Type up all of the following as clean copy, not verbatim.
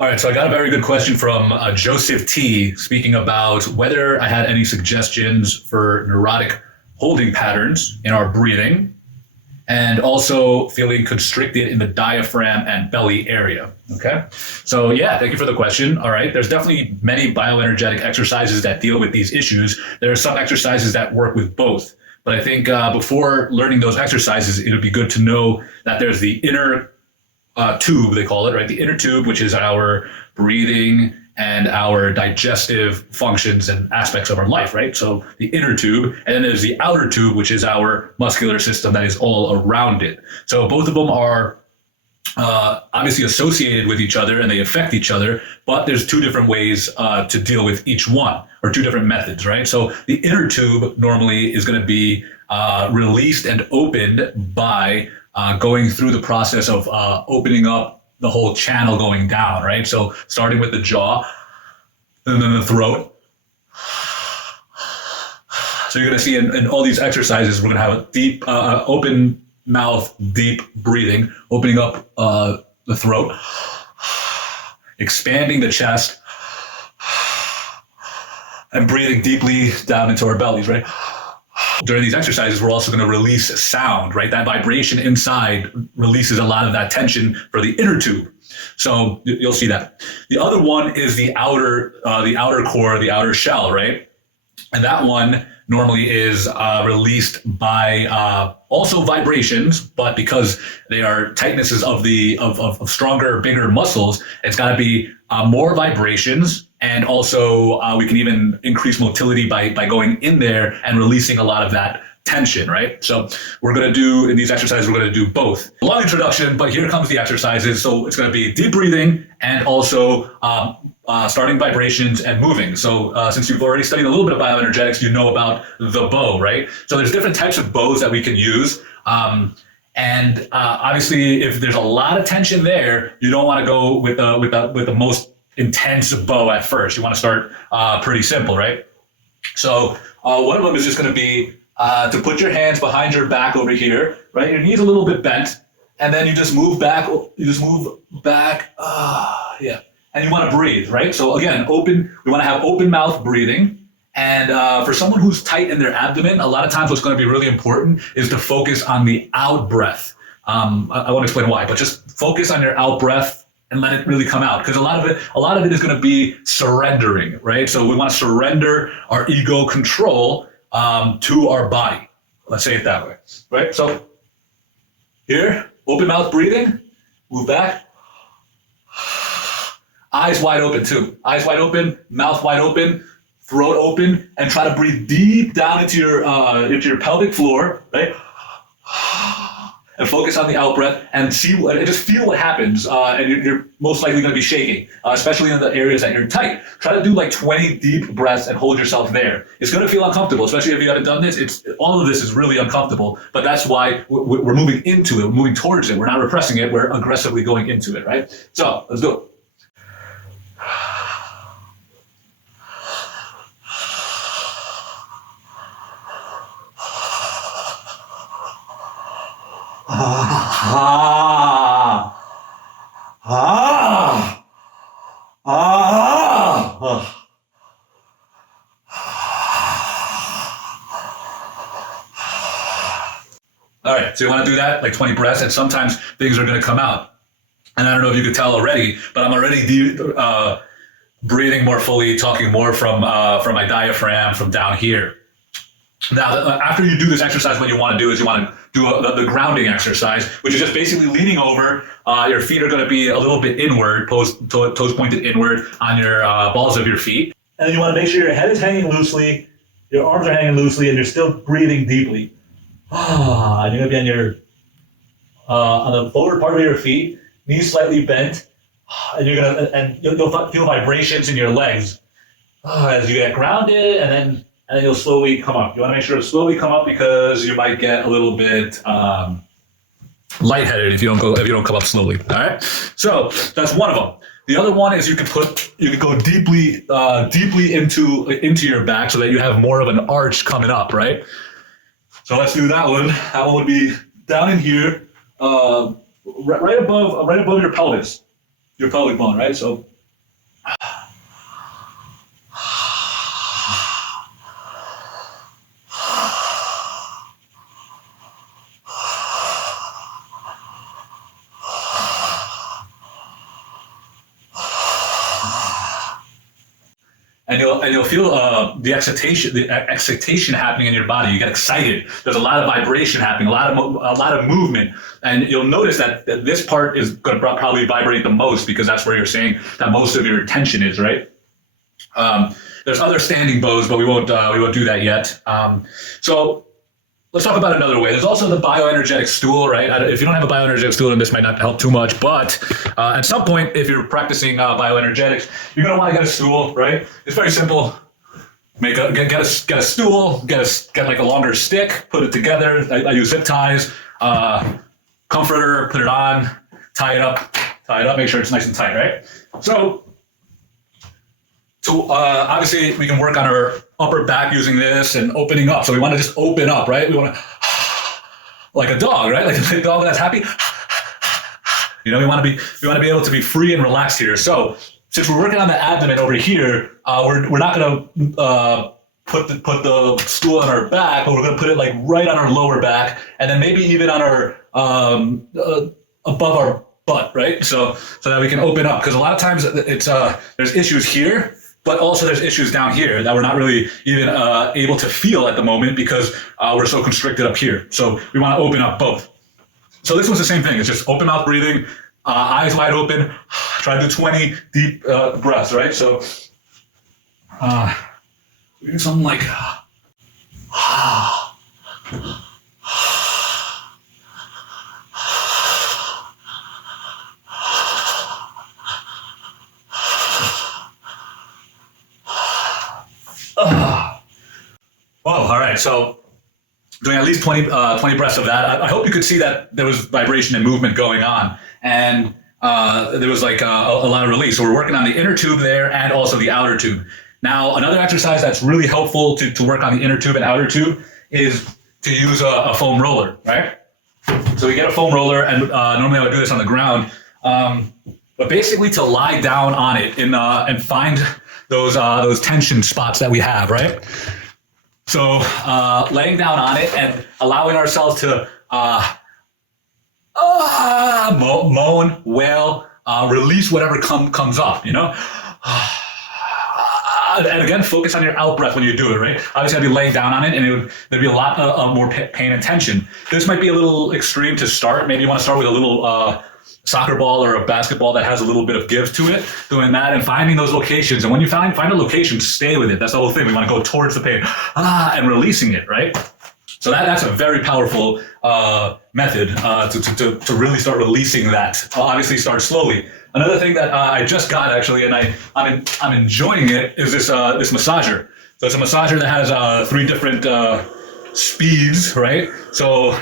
All right, so I got a very good question from Joseph T. speaking about whether I had any suggestions for neurotic holding patterns in our breathing and also feeling constricted in the diaphragm and belly area. Okay, so yeah, thank you for the question. All right, there's definitely many bioenergetic exercises that deal with these issues. There are some exercises that work with both. But I think before learning those exercises, it would be good to know that there's the inner tube, they call it, right? The inner tube, which is our breathing and our digestive functions and aspects of our life, right? So the inner tube, and then there's the outer tube, which is our muscular system that is all around it. So both of them are obviously associated with each other and they affect each other, but there's two different ways to deal with each one, or two different methods, right? So the inner tube normally is going to be released and opened by going through the process of opening up the whole channel going down, right? So starting with the jaw and then the throat. So you're going to see in all these exercises, we're going to have a deep, open mouth, deep breathing, opening up the throat, expanding the chest, and breathing deeply down into our bellies, right? During these exercises, we're also going to release sound, right? That vibration inside releases a lot of that tension for the inner tube. So you'll see that. The other one is the outer core, the outer shell, right? And that one normally is released by also vibrations, but because they are tightnesses of stronger, bigger muscles, it's got to be more vibrations. And also we can even increase motility by going in there and releasing a lot of that tension, right? So we're going to do, in these exercises, we're going to do both. Long introduction, but here comes the exercises. So it's going to be deep breathing and also starting vibrations and moving. So since you've already studied a little bit of bioenergetics, you know about the bow, right? So there's different types of bows that we can use. And obviously, if there's a lot of tension there, you don't want to go with the most intense bow at first. You want to start pretty simple, right? So one of them is just going to be to put your hands behind your back over here, right? Your knees a little bit bent, and then you just move back. Yeah. And you want to breathe, right? So again, open. We want to have open mouth breathing. And for someone who's tight in their abdomen, a lot of times what's going to be really important is to focus on the out breath. I won't explain why, but just focus on your out breath and let it really come out, because a lot of it is going to be surrendering, right? So we want to surrender our ego control to our body. Let's say it that way, right? So here, open mouth breathing, move back, eyes wide open too. Eyes wide open, mouth wide open, throat open, and try to breathe deep down into your pelvic floor, right? And focus on the out breath and just feel what happens. And you're most likely going to be shaking, especially in the areas that you're tight. Try to do like 20 deep breaths and hold yourself there. It's going to feel uncomfortable, especially if you haven't done this. All of this is really uncomfortable, but that's why we're moving into it, we're moving towards it. We're not repressing it, we're aggressively going into it, right? So let's do it. All right, so you want to do that like 20 breaths, and sometimes things are going to come out. And I don't know if you could tell already, but I'm already breathing more fully, talking more from my diaphragm, from down here. Now, after you do this exercise, what you want to do is you want to do the grounding exercise, which is just basically leaning over. Your feet are going to be a little bit inward, toes pointed inward on your balls of your feet. And you want to make sure your head is hanging loosely, your arms are hanging loosely, and you're still breathing deeply. And you're going to be on your on the forward part of your feet, knees slightly bent, and you'll feel vibrations in your legs as you get grounded, and then you'll slowly come up. You want to make sure to slowly come up because you might get a little bit lightheaded if you don't come up slowly. All right. So that's one of them. The other one is you could go deeply into your back so that you have more of an arch coming up, right? So let's do that one. That one would be down in here, right above your pelvis. your pelvic bone, right? So and you'll feel the excitation happening in your body. You get excited. There's a lot of vibration happening, a lot of movement, and you'll notice that this part is going to probably vibrate the most because that's where you're saying that most of your attention is, right? There's other standing bows, but we won't do that yet. So let's talk about another way. There's also the bioenergetic stool, right? If you don't have a bioenergetic stool, then this might not help too much. But at some point, if you're practicing bioenergetics, you're going to want to get a stool, right? It's very simple. Get a stool, get like a longer stick, put it together. I use zip ties, comforter, put it on, tie it up, make sure it's nice and tight, right? So obviously we can work on our upper back using this and opening up. So we want to just open up, right? We want to, like a dog, right? Like a dog that's happy. We want to be able to be free and relaxed here. So since we're working on the abdomen over here, we're not going to put the stool on our back, but we're going to put it like right on our lower back, and then maybe even on our above our butt, right? So that we can open up, because a lot of times it's there's issues here, but also there's issues down here that we're not really even able to feel at the moment because we're so constricted up here. So we want to open up both. So this one's the same thing. It's just open mouth breathing, eyes wide open. Try to do 20 deep breaths, right? So we do something like all right. So doing at least 20 breaths of that. I hope you could see that there was vibration and movement going on, and there was like a lot of release. So we're working on the inner tube there and also the outer tube. Now, another exercise that's really helpful to work on the inner tube and outer tube is to use a foam roller, right? So we get a foam roller, and normally I would do this on the ground, but basically to lie down on it and find those tension spots that we have, right? So laying down on it and allowing ourselves to moan, wail, release whatever comes up, and again, focus on your out breath when you do it, right? Obviously, I'd be laying down on it, and there'd be a lot more pain and tension. This might be a little extreme to start. Maybe you want to start with a little soccer ball or a basketball that has a little bit of give to it, doing that and finding those locations. And when you find a location, stay with it. That's the whole thing. We want to go towards the pain, and releasing it, right? So that's a very powerful method to really start releasing that. Obviously, start slowly. Another thing that I just got actually, and I'm enjoying it, is this massager. So it's a massager that has 3 different speeds, right? So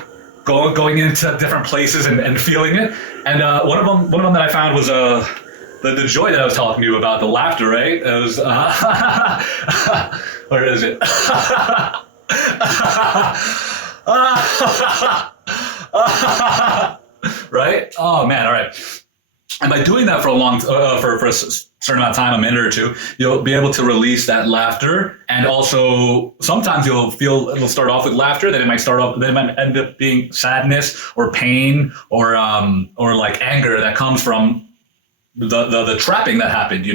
going into different places and feeling it. And one of them that I found was the joy that I was talking to you about, the laughter, right? It was where is it? Right? Oh man! All right. And by doing that for a certain amount of time, a minute or two, you'll be able to release that laughter. And also, sometimes it'll start off with laughter, then it might end up being sadness or pain or like anger that comes from the trapping that happened,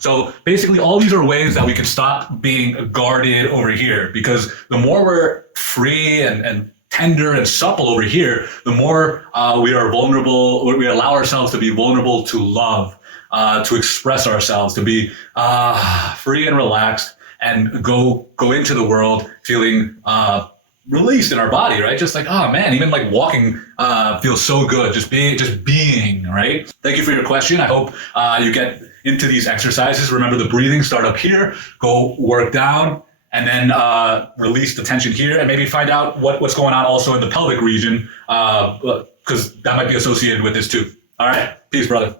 So basically, all these are ways that we can stop being guarded over here, because the more we're free and tender and supple over here, the more we are vulnerable, we allow ourselves to be vulnerable to love, to express ourselves, to be free and relaxed, and go into the world feeling released in our body, right? Just like, oh man, even like walking feels so good, just being, right? Thank you for your question. I hope you get into these exercises. Remember the breathing, start up here, go work down, and then release the tension here, and maybe find out what's going on also in the pelvic region, because that might be associated with this too. All right, peace, brother.